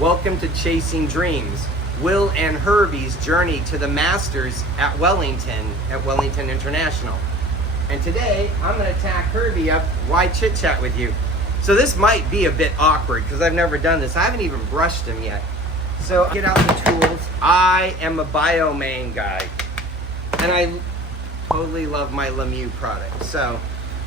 Welcome to Chasing Dreams, Will and Herbie's journey to the Masters at Wellington International. And today, I'm going to tack Herbie up. Why chit chat with you? So this might be a bit awkward because I've never done this. I haven't even brushed him yet. So get out the tools. I am a Biomain guy, and I totally love my Lemieux product. So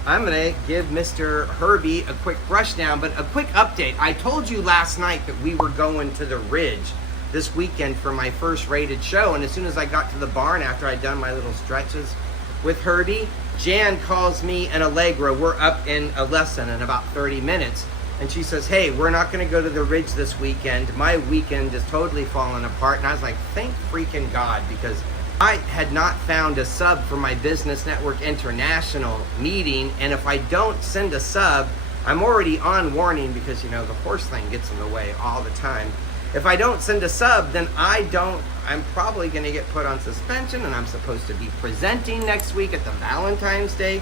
I'm going to give Mr. Herbie a quick brush down, but a quick update. I told you last night that we were going to the Ridge this weekend for my first rated show, and as soon as I got to the barn after I'd done my little stretches with Herbie, Jan calls me and Allegra. We're up in a lesson in about 30 minutes, and she says, hey, we're not going to go to the Ridge this weekend. My weekend is totally falling apart. And I was like, thank freaking God, because I had not found a sub for my Business Network International meeting, and if I don't send a sub, I'm already on warning because, you know, the horse thing gets in the way all the time. If I don't send a sub, then I'm probably going to get put on suspension, and I'm supposed to be presenting next week at the Valentine's Day,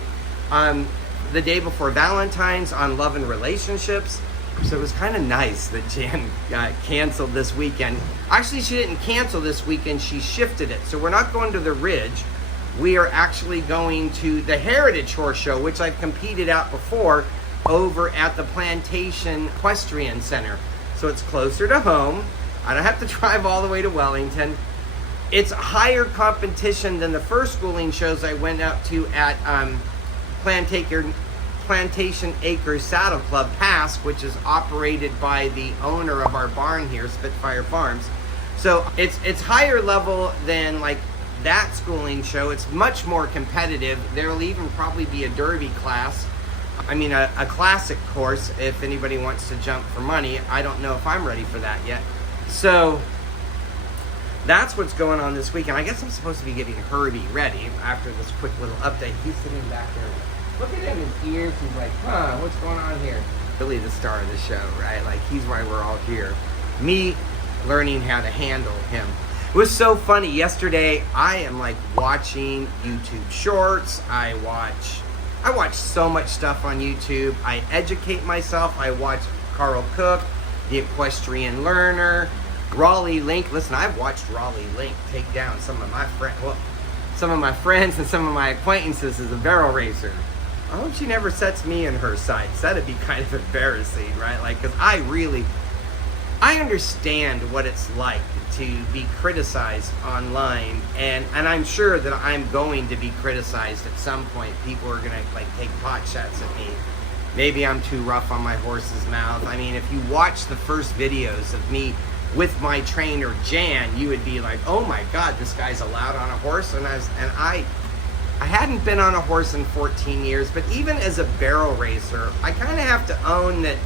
the day before Valentine's, on love and relationships. So it was kind of nice that Jan got canceled this weekend. Actually, she didn't cancel this weekend, she shifted it. So we're not going to the Ridge. We are actually going to the Heritage Horse Show, which I've competed at before, over at the Plantation Equestrian Center. So it's closer to home. I don't have to drive all the way to Wellington. It's higher competition than the first schooling shows I went out to at Plantation Acres Saddle Club, Pass, which is operated by the owner of our barn here, Spitfire Farms. So it's higher level than like that schooling show. It's much more competitive. There'll even probably be a derby class. I mean, a classic course if anybody wants to jump for money. I don't know if I'm ready for that yet. So that's what's going on this weekend. I guess I'm supposed to be getting Herbie ready after this quick little update. He's sitting back there. Look at him, his ears. He's like, huh, what's going on here? Really the star of the show, right? Like, he's why we're all here. Me learning how to handle him. It was so funny. Yesterday, I am like watching YouTube shorts. I watch so much stuff on YouTube. I educate myself. I watch Carl Cook, the Equestrian Learner, Raleigh Link. Listen, I've watched Raleigh Link take down some of my friends. Well, some of my friends and some of my acquaintances as a barrel racer. I hope she never sets me in her sights. That'd be kind of embarrassing, right? Like, because I understand what it's like to be criticized online, and I'm sure that I'm going to be criticized at some point. People are gonna like take pot shots at me. Maybe I'm too rough on my horse's mouth. I mean, if you watch the first videos of me with my trainer Jan, you would be like, oh my God, this guy's allowed on a horse. And I hadn't been on a horse in 14 years, but even as a barrel racer, I kind of have to own that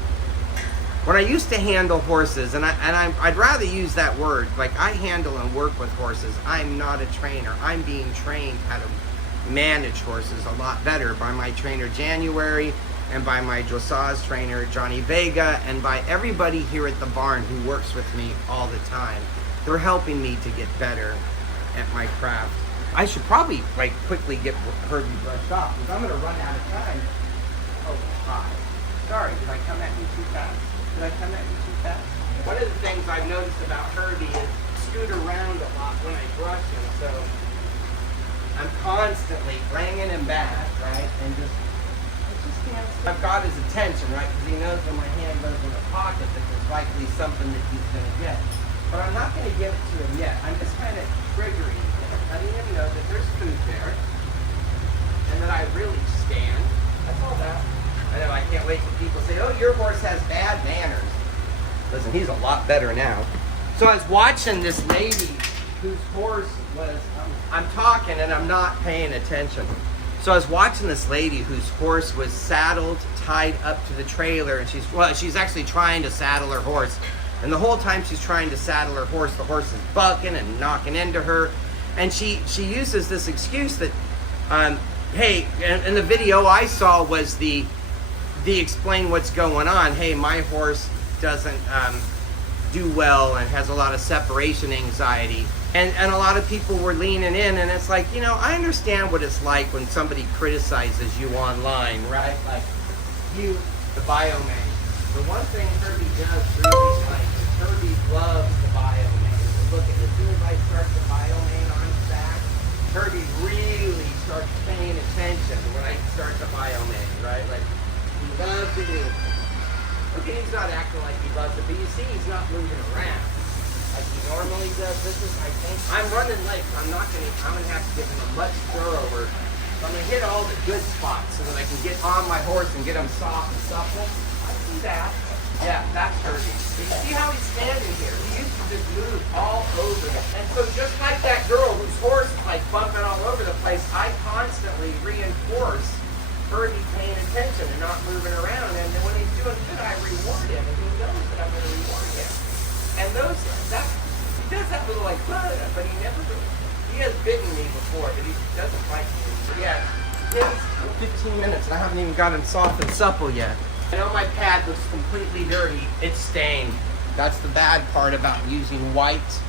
when I used to handle horses, I'd rather use that word, like I handle and work with horses. I'm not a trainer. I'm being trained how to manage horses a lot better by my trainer January, and by my dressage trainer Johnny Vega, and by everybody here at the barn who works with me all the time. They're helping me to get better at my craft. I should probably like quickly get Herbie brushed off because I'm going to run out of time. Oh, hi. Sorry, did I come at you too fast? One of the things I've noticed about Herbie is scoot around a lot when I brush him, so I'm constantly bringing him back, right? And I've got his attention, right? Because he knows when my hand goes in the pocket that there's likely something that he's going to get. But I'm not going to give it to him yet. I'm just kind of triggering him, letting him know that there's food there and that I really stand. That's all that. I know, I can't wait till people say, oh, your horse has bad manners. Listen, he's a lot better now. So I was watching this lady whose horse was, I'm talking and I'm not paying attention. So I was watching this lady whose horse was saddled, tied up to the trailer, and she's actually trying to saddle her horse. And the whole time she's trying to saddle her horse, the horse is bucking and knocking into her. And she uses this excuse that, hey, and the video I saw was the explain what's going on. Hey, my horse doesn't do well and has a lot of separation anxiety. And a lot of people were leaning in, and it's like, you know, I understand what it's like when somebody criticizes you online, right? Like you, the Biomain. The one thing Herbie does really like is Herbie loves the biomane. Look at as soon as I start the biomane on his back, Herbie really starts paying attention when I start the biomane, right? Like, he loves to do it. Okay, he's not acting like he loves it, but you see he's not moving around like he normally does. This is, I think, I'm running late. I'm gonna have to give him a much thorougher. So I'm gonna hit all the good spots so that I can get on my horse and get him soft and supple. I see that. Yeah, that's Herbie. You see how he's standing here? He used to just move all over it. And so just like that girl whose horse is like bumping all over the place, I constantly reinforce Herbie paying attention and not moving around. And then when he's doing good, I reward him, and he knows that I'm going to reward him. And he does that little like, but he never really, he has bitten me before, but he doesn't like me. So yeah, it's 15 minutes, and I haven't even got him soft and supple yet. I know my pad looks completely dirty. It's stained. That's the bad part about using white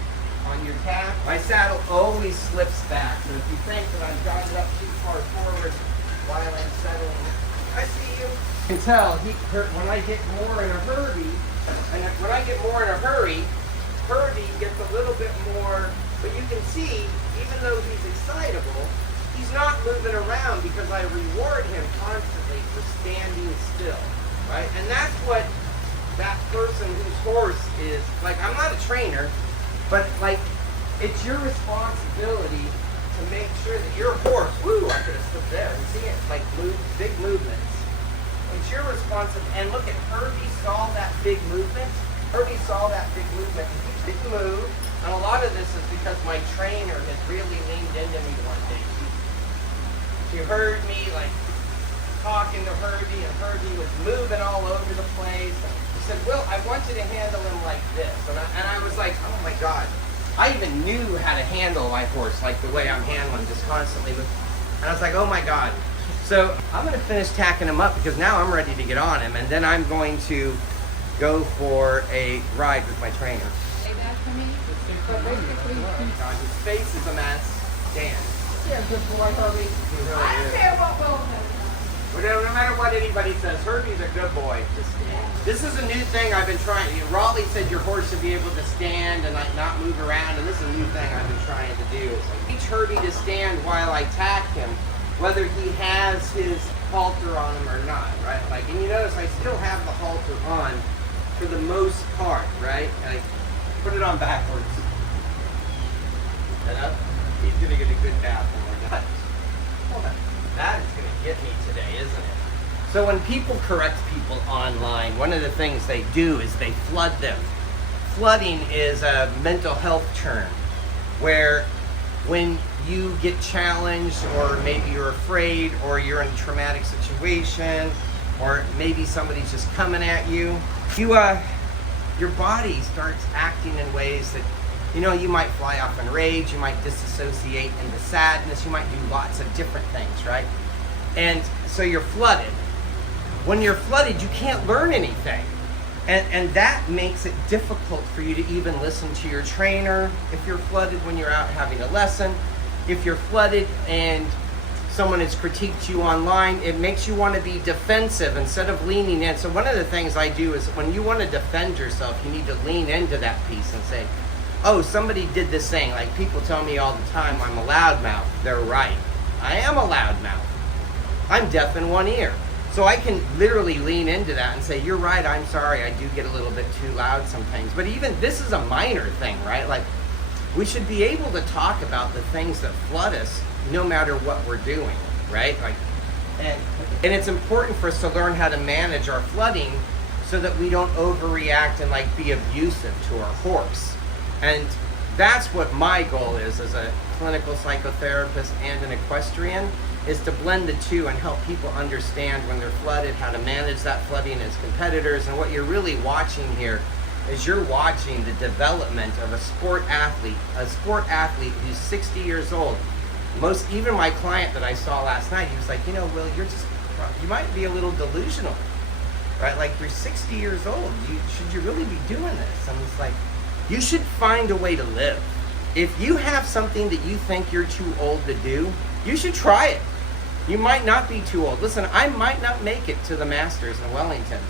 on your tack. My saddle always slips back, so if you think that I've got it up too far forward while I'm settling, I see you. You can tell when I get more in a hurry, Herbie gets a little bit more, but you can see, even though he's excitable, he's not moving around because I reward him constantly for standing still, right? And that's what that person whose horse is, like, I'm not a trainer, but like, it's your responsibility to make sure that your horse, I could have stood there and see it, like, big movements. It's your responsibility, and look at Herbie saw that big movement. Herbie saw that big movement. He didn't move, and a lot of this is because my trainer has really leaned into me one day. She heard me like talking to Herbie, and Herbie was moving all over the place. And he said, "Will, I want you to handle him like this." And I was like, "Oh my God!" I even knew how to handle my horse like the way I'm handling this constantly. And I was like, "Oh my God!" So I'm going to finish tacking him up because now I'm ready to get on him, and then I'm going to go for a ride with my trainer. Say that for me. But basically, his face is a mess. Dan. You're a good boy, Herbie. Really I don't care what Wellington says. No matter what anybody says, Herbie's a good boy. This is a new thing I've been trying. Raleigh said your horse should be able to stand and like not move around, and this is a new thing I've been trying to do. Is like teach Herbie to stand while I tack him, whether he has his halter on him or not, right? Like, and you notice I still have the halter on for the most part, right? Like, put it on backwards. And up. He's gonna get a good bath when we're done. That is gonna get me today, isn't it? So when people correct people online, one of the things they do is they flood them. Flooding is a mental health term where when you get challenged, or maybe you're afraid, or you're in a traumatic situation, or maybe somebody's just coming at you, your body starts acting in ways that, you might fly off in rage, you might disassociate into sadness, you might do lots of different things, right? And so you're flooded. When you're flooded, you can't learn anything. And that makes it difficult for you to even listen to your trainer if you're flooded when you're out having a lesson. If you're flooded and someone has critiqued you online, it makes you want to be defensive instead of leaning in. So one of the things I do is when you want to defend yourself, you need to lean into that piece and say, oh, somebody did this thing. Like people tell me all the time I'm a loudmouth. They're right. I am a loudmouth. I'm deaf in one ear. So I can literally lean into that and say, you're right, I'm sorry, I do get a little bit too loud sometimes. But even this is a minor thing, right? Like, we should be able to talk about the things that flood us no matter what we're doing, right? Like, and it's important for us to learn how to manage our flooding so that we don't overreact and like be abusive to our horse. And that's what my goal is as a clinical psychotherapist and an equestrian, is to blend the two and help people understand when they're flooded, how to manage that flooding as competitors. And what you're really watching here is you're watching the development of a sport athlete who's 60 years old. Even my client that I saw last night, he was like, Will, you might be a little delusional, right? Like, you're 60 years old. Should you really be doing this? And it's like, you should find a way to live. If you have something that you think you're too old to do, you should try it. You might not be too old. Listen, I might not make it to the Masters in Wellington.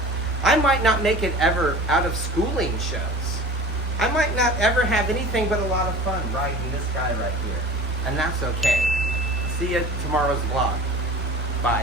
I might not make it ever out of schooling shows. I might not ever have anything but a lot of fun riding this guy right here. And that's okay. See you tomorrow's vlog. Bye.